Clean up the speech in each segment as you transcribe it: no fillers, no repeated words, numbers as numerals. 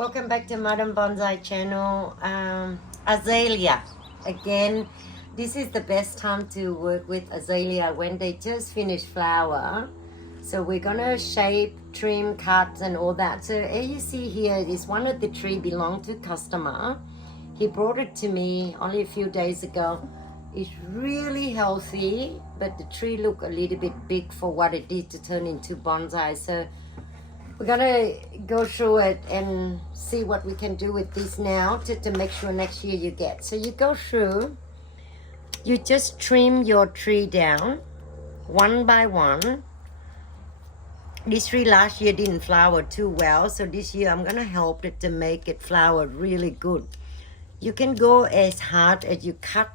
Welcome back to Madam Bonsai channel. Azalea. Again, this is the best time to work with azalea when they just finish flower. So we're gonna shape, trim, cut and all that. So as you see here, is one of the tree belonged to customer. He brought it to me only a few days ago. It's really healthy, but the tree look a little bit big for what it is to turn into bonsai. So we're gonna go through it and see what we can do with this now to make sure next year you get. So you go through, you just trim your tree down one by one. This tree last year didn't flower too well, so this year I'm gonna help it to make it flower really good. You can go as hard as you cut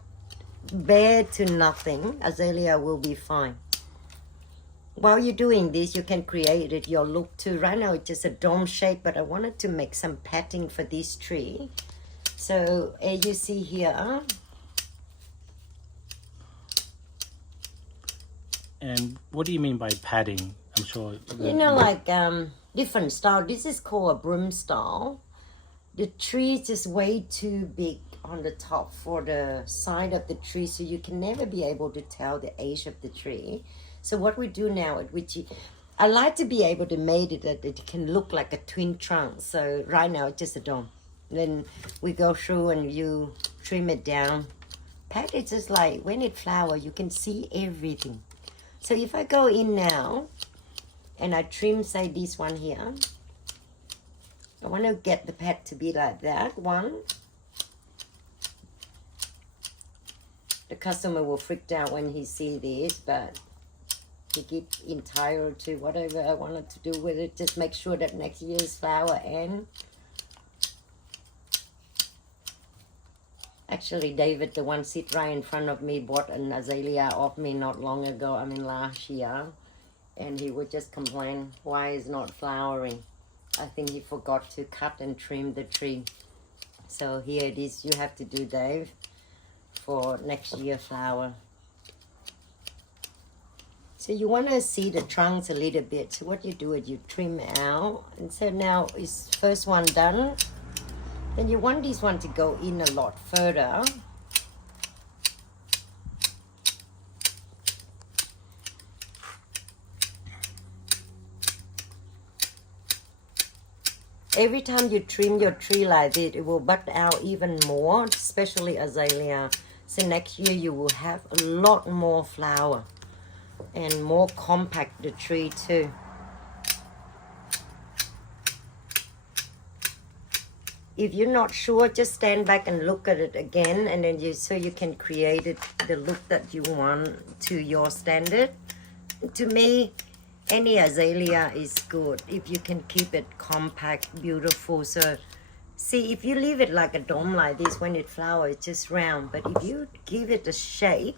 bare to nothing. Azalea will be fine. While you're doing this, you can create it your look too. Right now it's just a dome shape, but I wanted to make some padding for this tree. So as you see here. And what do you mean by padding? I'm sure. You know, like different style. This is called a broom style. The tree is just way too big on the top for the side of the tree, so you can never be able to tell the age of the tree. So what we do now, which I like to be able to make it that it can look like a twin trunk. So right now it's just a dome. Then we go through and you trim it down. Pat it just like when it flower, you can see everything. So if I go in now and I trim, say this one here, I want to get the pad to be like that one. The customer will freak out when he see this, but he get entitled to whatever I wanted to do with it. Just make sure that next year's flower end. Actually, David, the one sit right in front of me, bought an azalea off me not long ago, I mean last year. And he would just complain, why is not flowering? I think he forgot to cut and trim the tree. So here it is, you have to do, Dave, for next year flower. So you want to see the trunks a little bit. So what you do is you trim out. And so now is first one done. Then you want this one to go in a lot further. Every time you trim your tree like this, it will bud out even more, especially azalea. So next year you will have a lot more flower and more compact the tree too. If you're not sure, just stand back and look at it again, and then so you can create it the look that you want to your standard. To me, any azalea is good if you can keep it compact, beautiful. So see, if you leave it like a dome like this, when it flowers, it's just round. But if you give it a shape,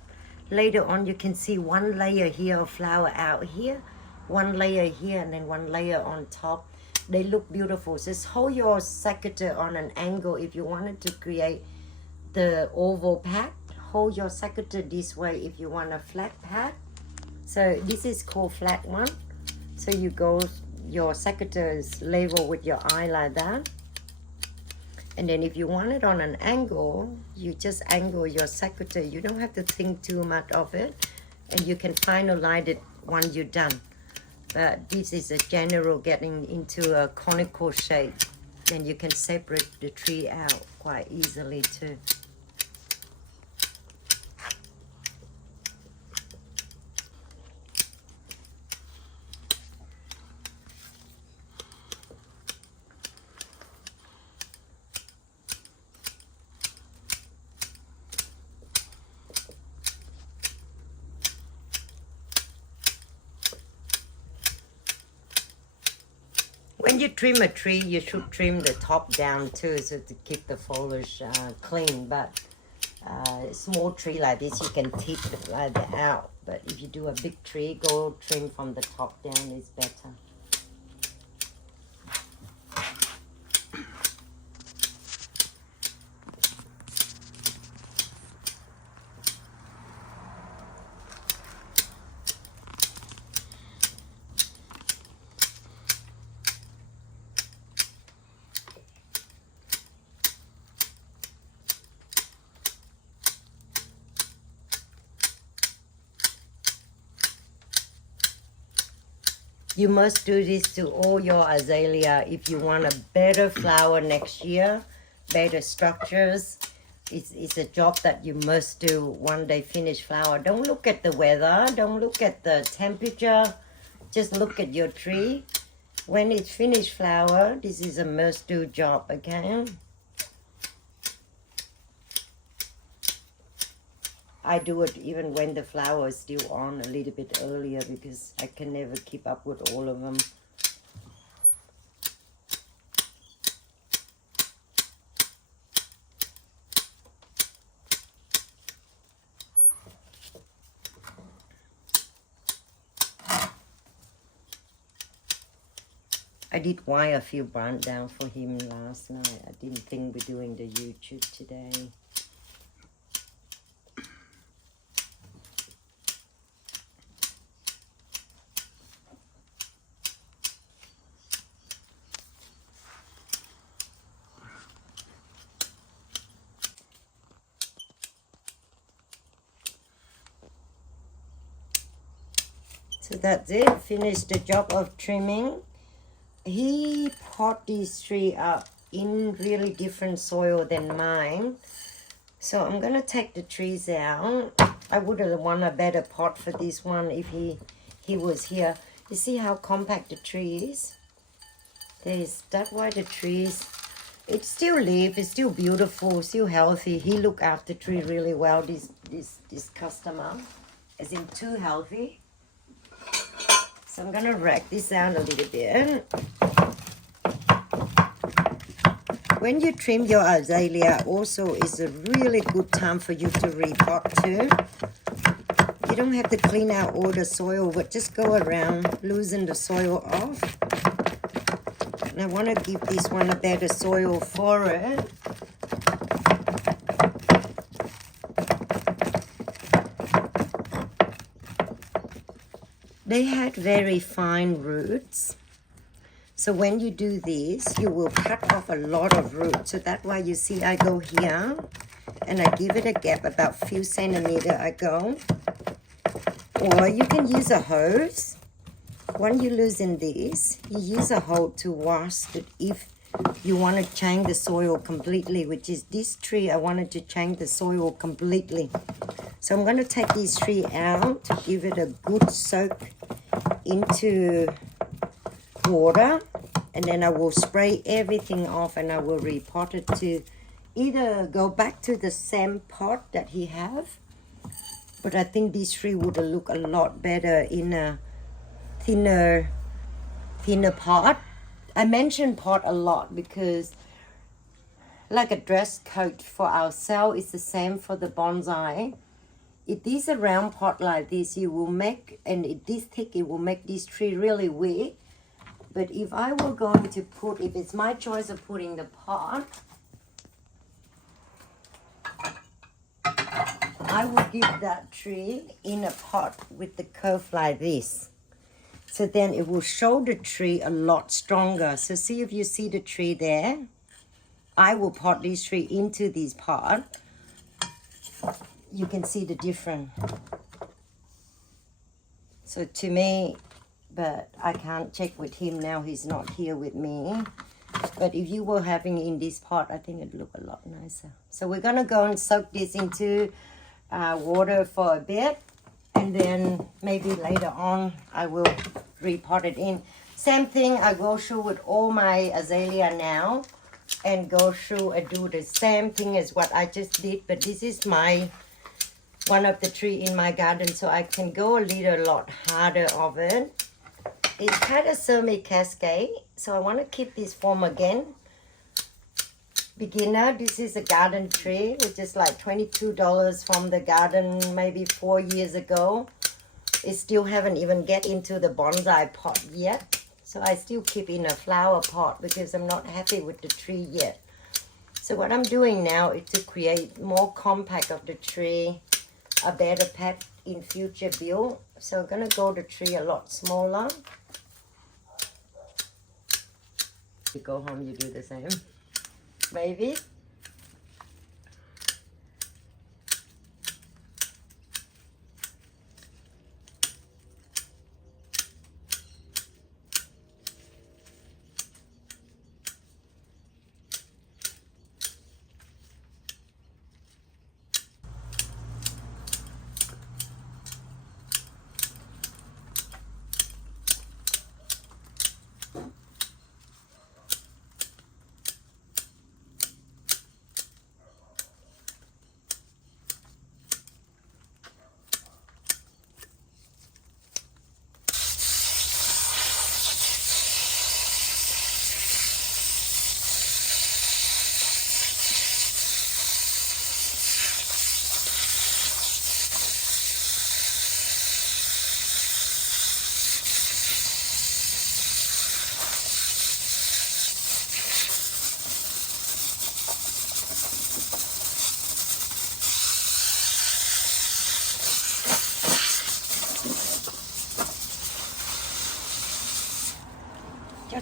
later on you can see one layer here of flower out here, one layer here, and then one layer on top. They look beautiful. Just hold your secateur on an angle if you wanted to create the oval pad. Hold your secateur this way if you want a flat pad. So this is called flat one. So you go, your secateur is level with your eye like that. And then if you want it on an angle, you just angle your secateur. You don't have to think too much of it. And you can finalize it when you're done. But this is a general getting into a conical shape. Then you can separate the tree out quite easily too. When you trim a tree, you should trim the top down too, so to keep the foliage clean. But small tree like this, you can tip it like that out. But if you do a big tree, go trim from the top down is better. You must do this to all your azalea if you want a better flower next year, better structures. It's a job that you must do when they finish flower. Don't look at the weather. Don't look at the temperature. Just look at your tree. When it's finished flower, this is a must-do job, okay? I do it even when the flower is still on a little bit earlier because I can never keep up with all of them. I did wire a few branch down for him last night. I didn't think we're doing the YouTube today. So that's it. Finished the job of trimming. He pot this tree up in really different soil than mine. So I'm going to take the trees out. I would have won a better pot for this one if he was here. You see how compact the tree is? That's why the trees, it's still live, it's still beautiful, still healthy. He looked after the tree really well, this customer. As in too healthy. So I'm gonna rack this down a little bit. When you trim your azalea, also is a really good time for you to repot too. You don't have to clean out all the soil, but just go around, loosen the soil off. And I want to give this one a better soil for it. They had very fine roots. So when you do this, you will cut off a lot of roots. So that's why you see I go here and I give it a gap about a few centimeters I go. Or you can use a hose. When you loosen this, you use a hose to wash it if you want to change the soil completely, which is this tree. I wanted to change the soil completely. So I'm going to take this tree out to give it a good soak into water, and then I will spray everything off and I will repot it to either go back to the same pot that he have, but I think this tree would look a lot better in a thinner pot. I mention pot a lot because like a dress coat for ourselves is the same for the bonsai. If this a round pot like this, you will make, and if this thick, it will make this tree really weak. But if I were going to put, if it's my choice of putting the pot, I would give that tree in a pot with the curve like this. So then it will show the tree a lot stronger. So see if you see the tree there. I will pot this tree into this pot. You can see the difference. So to me, but I can't check with him now, he's not here with me. But if you were having in this pot, I think it'd look a lot nicer. So we're gonna go and soak this into water for a bit, and then maybe later on I will repot it in. Same thing, I go through with all my azalea now, and go through and do the same thing as what I just did, but this is my one of the tree in my garden, so I can go a little lot harder of it. It's kind of semi-cascade, so I want to keep this form again. Beginner, this is a garden tree, which is like $22 from the garden maybe 4 years ago. It still haven't even get into the bonsai pot yet. So I still keep in a flower pot because I'm not happy with the tree yet. So what I'm doing now is to create more compact of the tree, a better pet in future build. So I'm gonna go the tree a lot smaller. You go home, you do the same, maybe.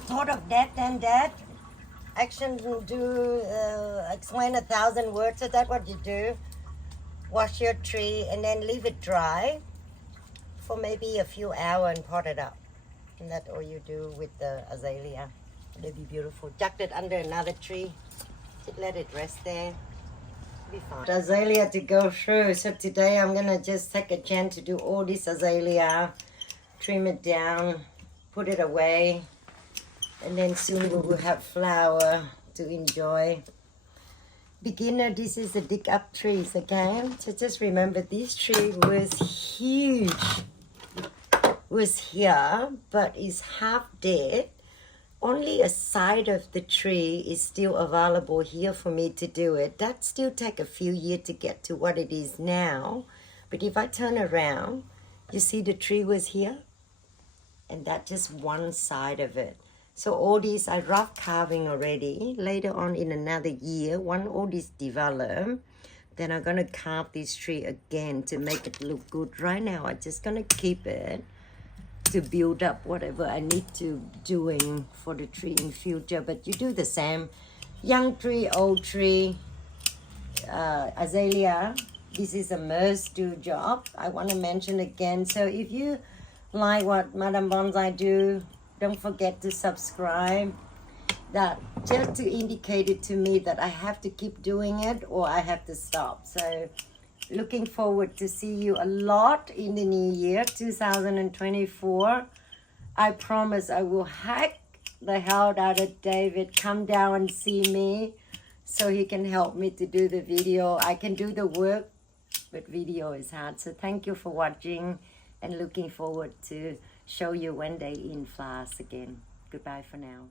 thought of that and that. Action do explain 1,000 words. So that's what you do. Wash your tree and then leave it dry for maybe a few hours and pot it up. And that's all you do with the azalea. It'll be beautiful. Tuck it under another tree. Just let it rest there. Be fine. Azalea to go through. So today I'm gonna just take a chance to do all this azalea, trim it down, put it away, and then soon we will have flower to enjoy. Beginner, this is the dig up trees, okay? So just remember this tree was huge, was here, but is half dead. Only a side of the tree is still available here for me to do it. That still take a few years to get to what it is now. But if I turn around, you see the tree was here? And that's just one side of it. So all these are rough carving already. Later on in another year, when all this develop, then I'm gonna carve this tree again to make it look good. Right now, I'm just gonna keep it to build up whatever I need to doing for the tree in future. But you do the same. Young tree, old tree, azalea. This is a must-do job. I want to mention again. So if you like what Madam Bonsai do, don't forget to subscribe. That just to indicate it to me that I have to keep doing it or I have to stop. So looking forward to see you a lot in the new year 2024. I promise I will hack the hell out of David. Come down and see me so he can help me to do the video. I can do the work, but video is hard. So thank you for watching and looking forward to show you when they in flowers again. Goodbye for now.